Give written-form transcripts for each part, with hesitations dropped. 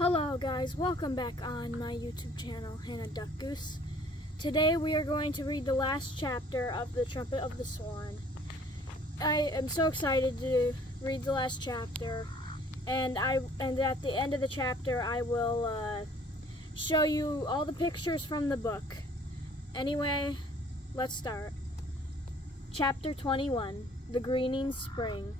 Hello guys, welcome back on my YouTube channel, Hannah Duck Goose. Today we are going to read the last chapter of the Trumpet of the Swan. I am so excited to read the last chapter, and at the end of the chapter I will show you all the pictures from the book. Anyway, let's start. Chapter 21, The Greening Spring.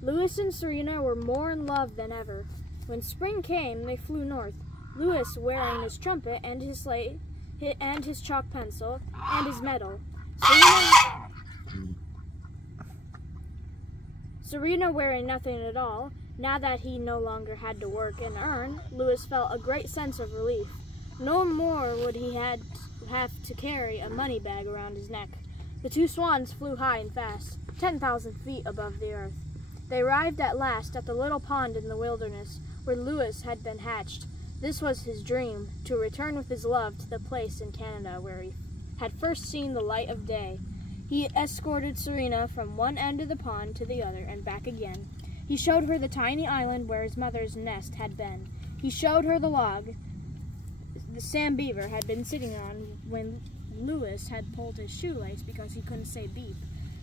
Lewis and Serena were more in love than ever. When spring came, they flew north, Lewis wearing his trumpet and his slate, and his chalk pencil, and his medal. Serena wearing nothing at all. Now that he no longer had to work and earn, Lewis felt a great sense of relief. No more would he have to carry a money bag around his neck. The two swans flew high and fast, 10,000 feet above the earth. They arrived at last at the little pond in the wilderness, where Lewis had been hatched. This was his dream, to return with his love to the place in Canada where he had first seen the light of day. He escorted Serena from one end of the pond to the other and back again. He showed her the tiny island where his mother's nest had been. He showed her the log the Sam Beaver had been sitting on when Lewis had pulled his shoelace because he couldn't say beep.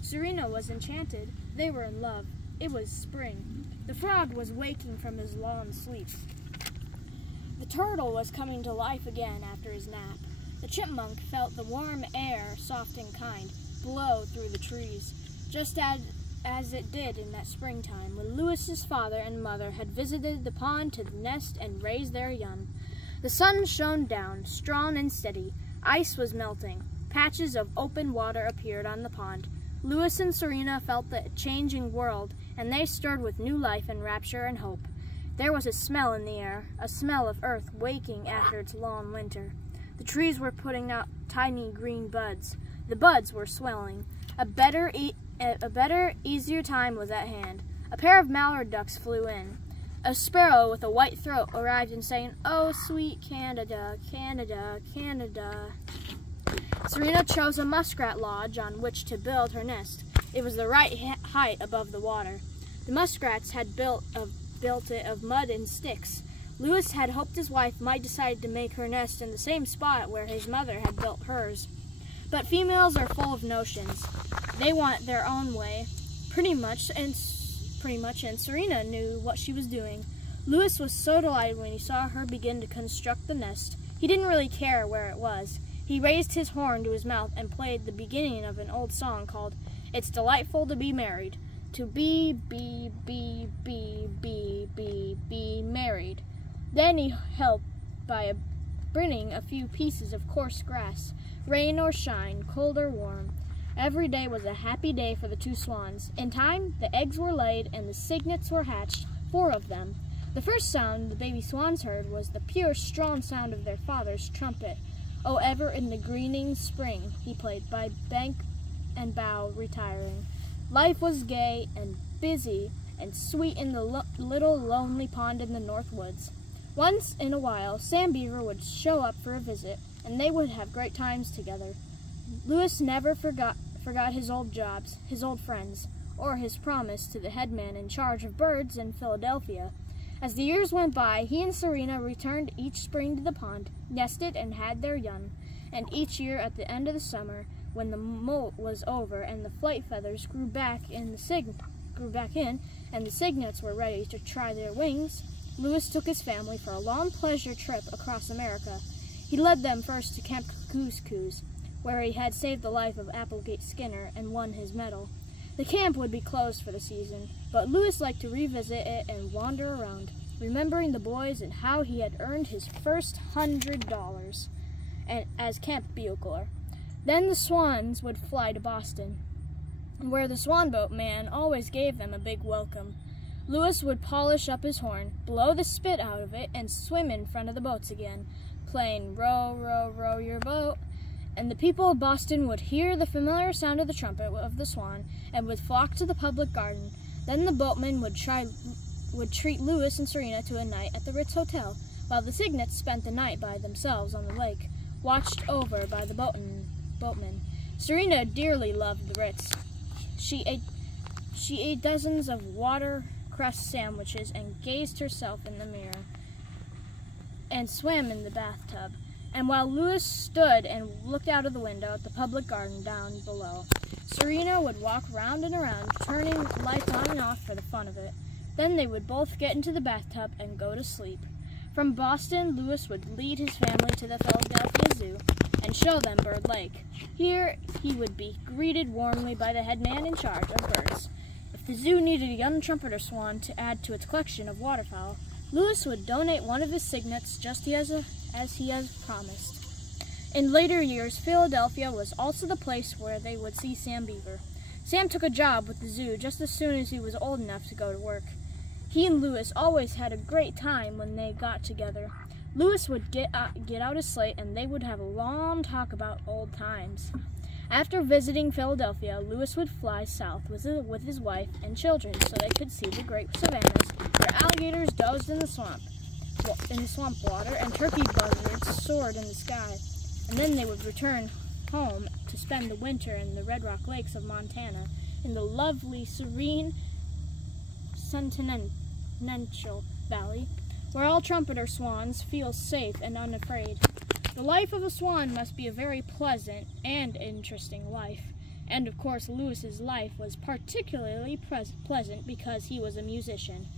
Serena was enchanted. They were in love. It was spring. The frog was waking from his long sleep. The turtle was coming to life again after his nap. The chipmunk felt the warm air, soft and kind, blow through the trees, just as it did in that springtime when Lewis's father and mother had visited the pond to nest and raise their young. The sun shone down, strong and steady. Ice was melting. Patches of open water appeared on the pond. Lewis and Serena felt the changing world, and they stirred with new life and rapture and hope. There was a smell in the air, a smell of earth waking after its long winter. The trees were putting out tiny green buds. The buds were swelling. A better, easier time was at hand. A pair of mallard ducks flew in. A sparrow with a white throat arrived and sang, "Oh, sweet Canada, Canada, Canada." Serena chose a muskrat lodge on which to build her nest. It was the right height above the water. The muskrats had built it of mud and sticks. Lewis had hoped his wife might decide to make her nest in the same spot where his mother had built hers. But females are full of notions. They want their own way, pretty much, and Serena knew what she was doing. Lewis was so delighted when he saw her begin to construct the nest. He didn't really care where it was. He raised his horn to his mouth and played the beginning of an old song called "It's Delightful to Be Married." To be married. Then he helped by burning a few pieces of coarse grass. Rain or shine, cold or warm, every day was a happy day for the two swans. In time, the eggs were laid and the cygnets were hatched, 4 of them. The first sound the baby swans heard was the pure, strong sound of their father's trumpet. "Oh, ever in the greening spring," he played, by bank and bough retiring. Life was gay and busy and sweet in the little lonely pond in the north woods. Once in a while, Sam Beaver would show up for a visit, and they would have great times together. Lewis never forgot his old jobs, his old friends, or his promise to the headman in charge of birds in Philadelphia. As the years went by, he and Serena returned each spring to the pond, nested and had their young, and each year at the end of the summer, when the molt was over and the flight feathers grew back in, and the cygnets were ready to try their wings, Lewis took his family for a long pleasure trip across America. He led them first to Camp Coos, where he had saved the life of Applegate Skinner and won his medal. The camp would be closed for the season, but Lewis liked to revisit it and wander around, remembering the boys and how he had earned his first $100 as camp bugler. Then the swans would fly to Boston, where the swanboat man always gave them a big welcome. Lewis would polish up his horn, blow the spit out of it, and swim in front of the boats again, playing "Row, row, row your boat," and the people of Boston would hear the familiar sound of the trumpet of the swan and would flock to the public garden. Then the boatman would treat Lewis and Serena to a night at the Ritz Hotel, while the cygnets spent the night by themselves on the lake, watched over by the boatman. Serena dearly loved the Ritz. She ate dozens of watercress sandwiches and gazed herself in the mirror. and swam in the bathtub. And while Louis stood and looked out of the window at the public garden down below, Serena would walk round and around, turning lights on and off for the fun of it. Then they would both get into the bathtub and go to sleep. From Boston, Louis would lead his family to the Philadelphia Zoo and show them Bird Lake. Here he would be greeted warmly by the head man in charge of birds. If the zoo needed a young trumpeter swan to add to its collection of waterfowl, Louis would donate one of his cygnets just as he has promised. In later years, Philadelphia was also the place where they would see Sam Beaver. Sam took a job with the zoo just as soon as he was old enough to go to work. He and Louis always had a great time when they got together. Louis would get out his slate and they would have a long talk about old times. After visiting Philadelphia, Louis would fly south with his wife and children so they could see the great savannas where alligators dozed in the swamp water and turkey buzzards soared in the sky. And then they would return home to spend the winter in the Red Rock Lakes of Montana in the lovely, serene Continental Valley, where all trumpeter swans feel safe and unafraid. The life of a swan must be a very pleasant and interesting life, and of course Louis's life was particularly pleasant because he was a musician.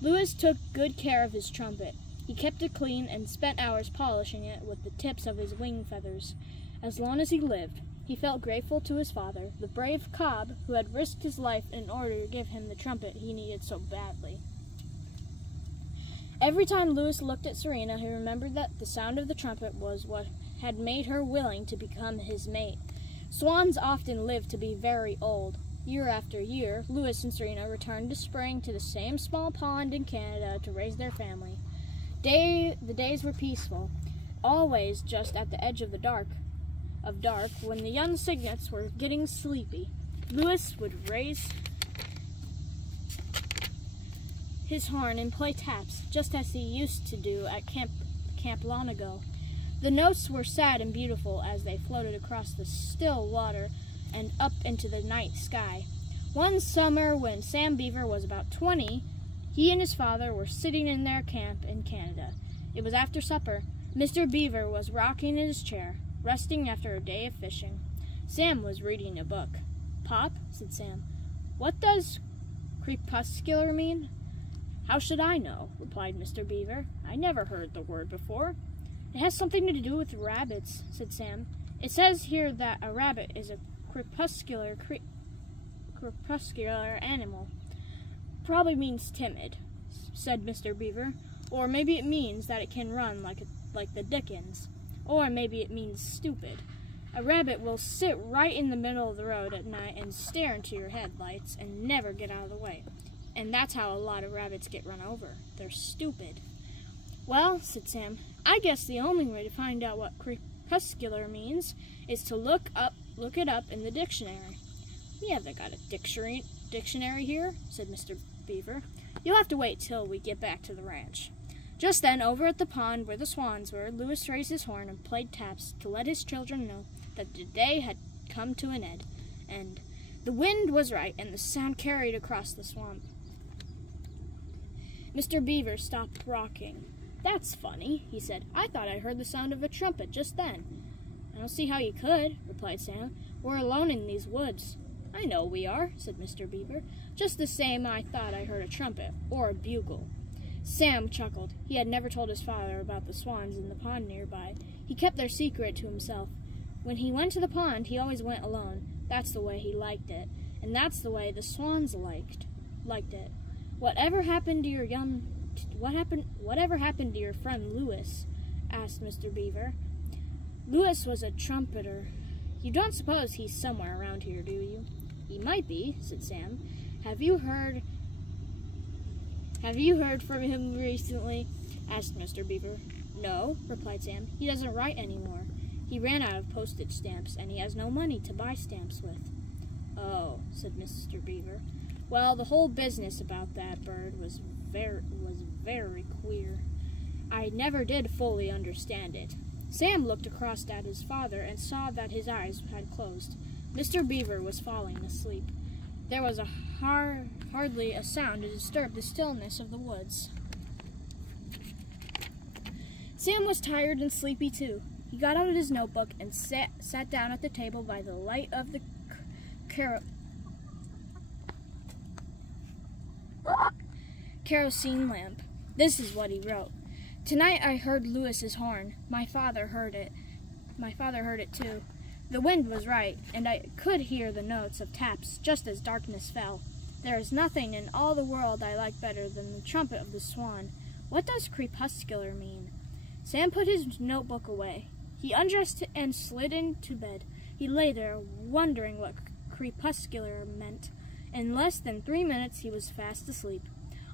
Louis took good care of his trumpet. He kept it clean and spent hours polishing it with the tips of his wing feathers. As long as he lived, he felt grateful to his father, the brave Cobb, who had risked his life in order to give him the trumpet he needed so badly. Every time Louis looked at Serena, he remembered that the sound of the trumpet was what had made her willing to become his mate. Swans often live to be very old. Year after year, Louis and Serena returned to spring to the same small pond in Canada to raise their family. The days were peaceful, always just at the edge of dark, when the young cygnets were getting sleepy. Louis would raise his horn and play taps, just as he used to do at Camp long ago. The notes were sad and beautiful as they floated across the still water and up into the night sky. One summer, when Sam Beaver was about 20, he and his father were sitting in their camp in Canada. It was after supper. Mr. Beaver was rocking in his chair, resting after a day of fishing. Sam was reading a book. "Pop," said Sam, "what does crepuscular mean?" "How should I know?" replied Mr. Beaver. "I never heard the word before." "It has something to do with rabbits," said Sam. "It says here that a rabbit is a crepuscular animal." "Probably means timid," said Mr. Beaver. "Or maybe it means that it can run like the Dickens. Or maybe it means stupid. A rabbit will sit right in the middle of the road at night and stare into your headlights and never get out of the way. And that's how a lot of rabbits get run over. They're stupid." "Well," said Sam, "I guess the only way to find out what crepuscular means is to look it up in the dictionary." "We haven't got a dictionary here," said Mr. Beaver. "You'll have to wait till we get back to the ranch." Just then, over at the pond where the swans were, Louis raised his horn and played taps to let his children know that the day had come to an end. The wind was right, and the sound carried across the swamp. Mr. Beaver stopped rocking. "That's funny," he said. "I thought I heard the sound of a trumpet just then." "I don't see how you could," replied Sam. "We're alone in these woods." "I know we are," said Mr. Beaver. "Just the same, I thought I heard a trumpet, or a bugle." Sam chuckled. He had never told his father about the swans in the pond nearby. He kept their secret to himself. When he went to the pond, he always went alone. That's the way he liked it, and that's the way the swans liked it. Whatever happened to your friend Louis?" asked Mr. Beaver. "Louis was a trumpeter. You don't suppose he's somewhere around here, do you?" "He might be," said Sam. Have you heard from him recently?" asked Mr. Beaver. "No," replied Sam. "He doesn't write anymore. He ran out of postage stamps, and he has no money to buy stamps with." "Oh," said Mr. Beaver. "Well, the whole business about that bird was very queer. I never did fully understand it." Sam looked across at his father and saw that his eyes had closed. Mr. Beaver was falling asleep. There was hardly a sound to disturb the stillness of the woods. Sam was tired and sleepy too. He got out his notebook and sat down at the table by the light of the kerosene lamp. This is what he wrote. Tonight I heard Lewis's horn. My father heard it. My father heard it too. The wind was right, and I could hear the notes of taps just as darkness fell. There is nothing in all the world I like better than the trumpet of the Swan. What does crepuscular mean? Sam put his notebook away. He undressed and slid into bed. He lay there, wondering what crepuscular meant. In less than 3 minutes he was fast asleep.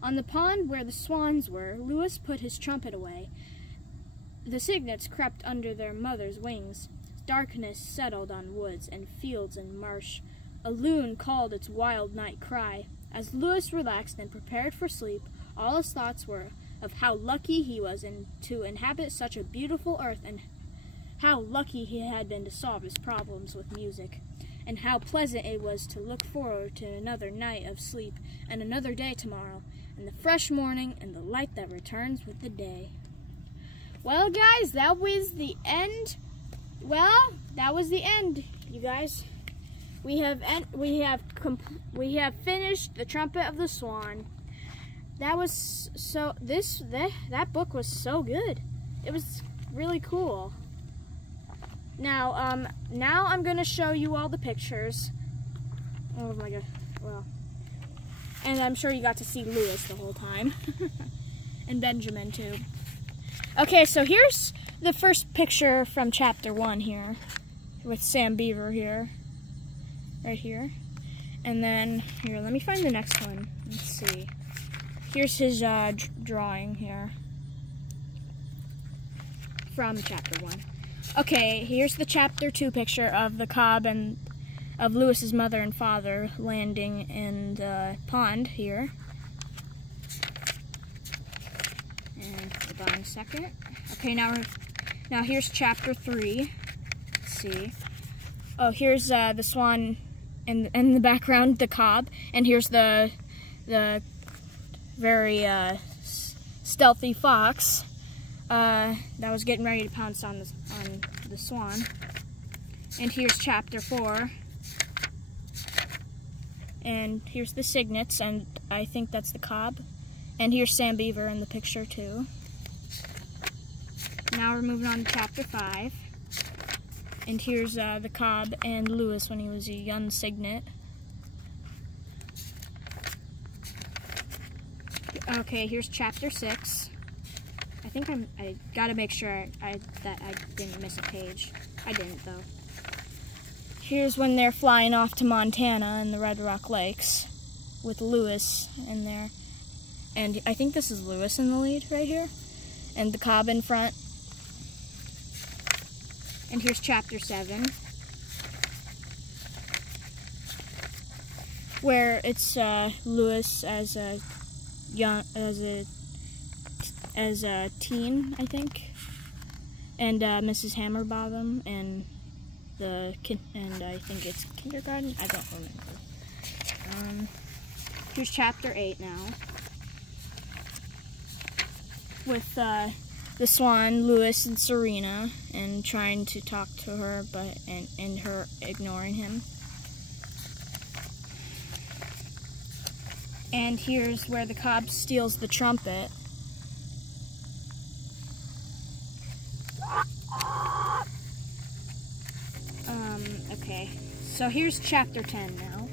On the pond where the swans were, Lewis put his trumpet away. The cygnets crept under their mother's wings. Darkness settled on woods and fields and marsh. A loon called its wild night cry. As Lewis relaxed and prepared for sleep, all his thoughts were of how lucky he was to inhabit such a beautiful earth, and how lucky he had been to solve his problems with music, and how pleasant it was to look forward to another night of sleep and another day tomorrow, and the fresh morning and the light that returns with the day. Well, guys, that was the end. Well, that was the end, you guys. We have finished The Trumpet of the Swan. That was so that book was so good. It was really cool. Now I'm gonna show you all the pictures. Oh my god. Well, and I'm sure you got to see Lewis the whole time. And Benjamin too. Okay, so here's the first picture from chapter 1 here, with Sam Beaver here, right here. And then, here, let me find the next one. Let's see. Here's his drawing here from chapter 1. Okay, here's the chapter 2 picture of the cob and of Lewis's mother and father landing in the pond here. And hold on a second. Okay, now here's chapter 3. Let's see. Oh, here's the swan in the background, the cob, and here's the very stealthy fox that was getting ready to pounce on the swan. And here's chapter 4. And here's the cygnets, and I think that's the cob. And here's Sam Beaver in the picture too. Now we're moving on to chapter 5. And here's the cob and Lewis when he was a young cygnet. Okay, here's chapter 6. I think I gotta make sure that I didn't miss a page. I didn't though. Here's when they're flying off to Montana in the Red Rock Lakes with Lewis in there. And I think this is Lewis in the lead right here. And the cob in front. And here's chapter 7, where it's Lewis as a teen, I think, and Mrs. Hammerbottom, and I think it's kindergarten. I don't remember. Here's chapter 8 now, with the swan, Lewis and Serena, and trying to talk to her, and her ignoring him. And here's where the cob steals the trumpet. Okay, so here's chapter 10 now,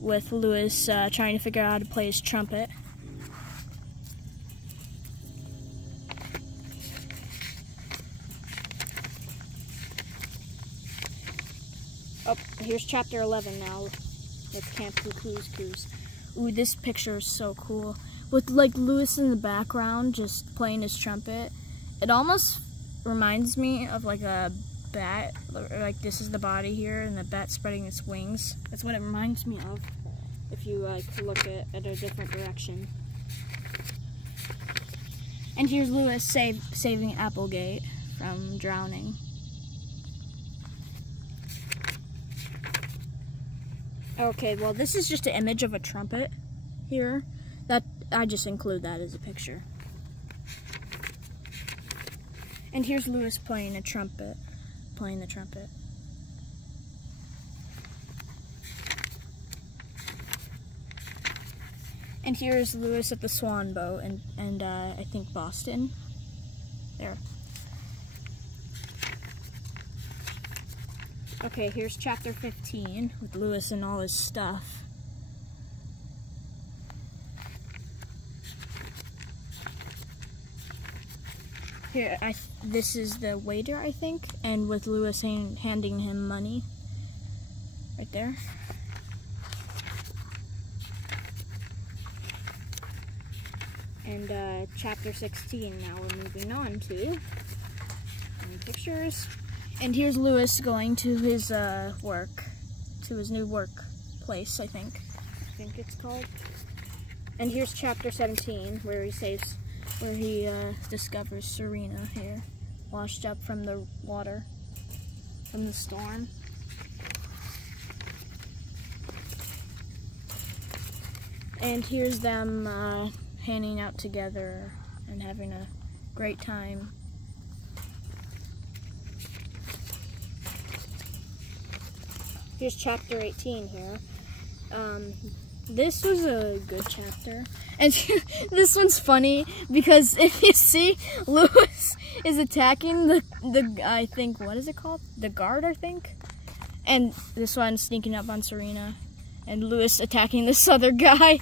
with Lewis trying to figure out how to play his trumpet. Oh, here's chapter 11 now, with Camp Coos. Ooh, this picture is so cool. With like Lewis in the background, just playing his trumpet. It almost reminds me of like a bat. Like this is the body here, and the bat spreading its wings. That's what it reminds me of, if you like look at a different direction. And here's Lewis saving Applegate from drowning. Okay, well this is just an image of a trumpet here. That I just include that as a picture. And here's Lewis playing the trumpet. And here's Lewis at the Swan boat and I think Boston. There. Okay, here's chapter 15 with Lewis and all his stuff. Here, this is the waiter, I think, and with Lewis handing him money. Right there. And chapter 16, now we're moving on to pictures. And here's Lewis going to his his new workplace, I think it's called. And here's chapter 17, where he discovers Serena here, washed up from the water, from the storm. And here's them hanging out together and having a great time. Here's chapter 18 here. This was a good chapter. And this one's funny because if you see, Lewis is attacking the I think, what is it called? The guard, I think. And this one's sneaking up on Serena. And Lewis attacking this other guy.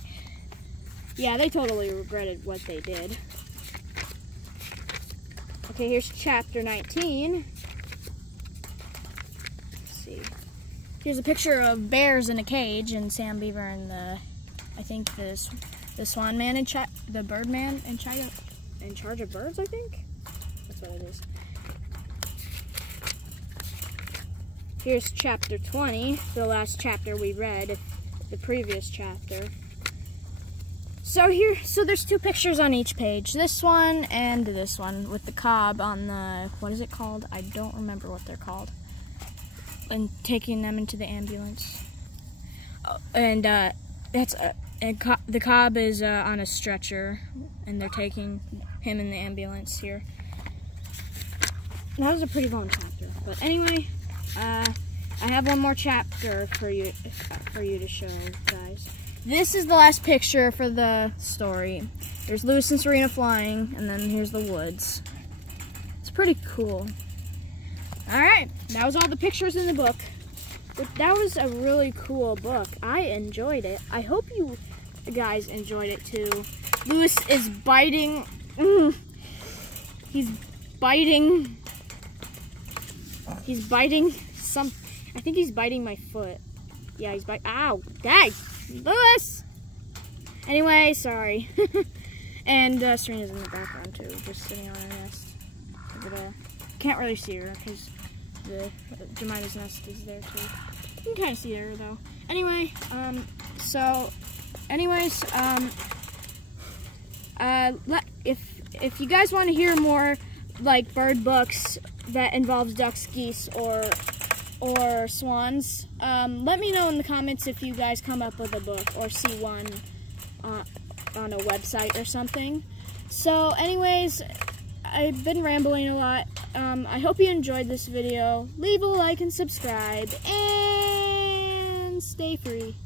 Yeah, they totally regretted what they did. Okay, here's chapter 19. Let's see. Here's a picture of bears in a cage and Sam Beaver and I think the Swan man and the bird man in charge of birds, I think? That's what it is. Here's chapter 20, the last chapter we read, the previous chapter. So there's two pictures on each page. This one and this one with the cob on the, what is it called? I don't remember what they're called. And taking them into the ambulance. And the cob is on a stretcher, and they're taking him in the ambulance here. That was a pretty long chapter, but anyway, I have one more chapter for you to show, guys. This is the last picture for the story. There's Lewis and Serena flying, and then here's the woods. It's pretty cool. Alright, that was all the pictures in the book. But that was a really cool book. I enjoyed it. I hope you guys enjoyed it too. Lewis is biting. He's biting some. I think he's biting my foot. Yeah, he's biting. Ow! Dang! Lewis! Anyway, sorry. And Serena's in the background too, just sitting on her nest over there. Can't really see her because the Jemima's nest is there too. You can kind of see her though. Anyway, if you guys want to hear more like bird books that involves ducks, geese, or swans, let me know in the comments if you guys come up with a book or see one on a website or something. So anyways, I've been rambling a lot. I hope you enjoyed this video. Leave a like and subscribe, and stay free.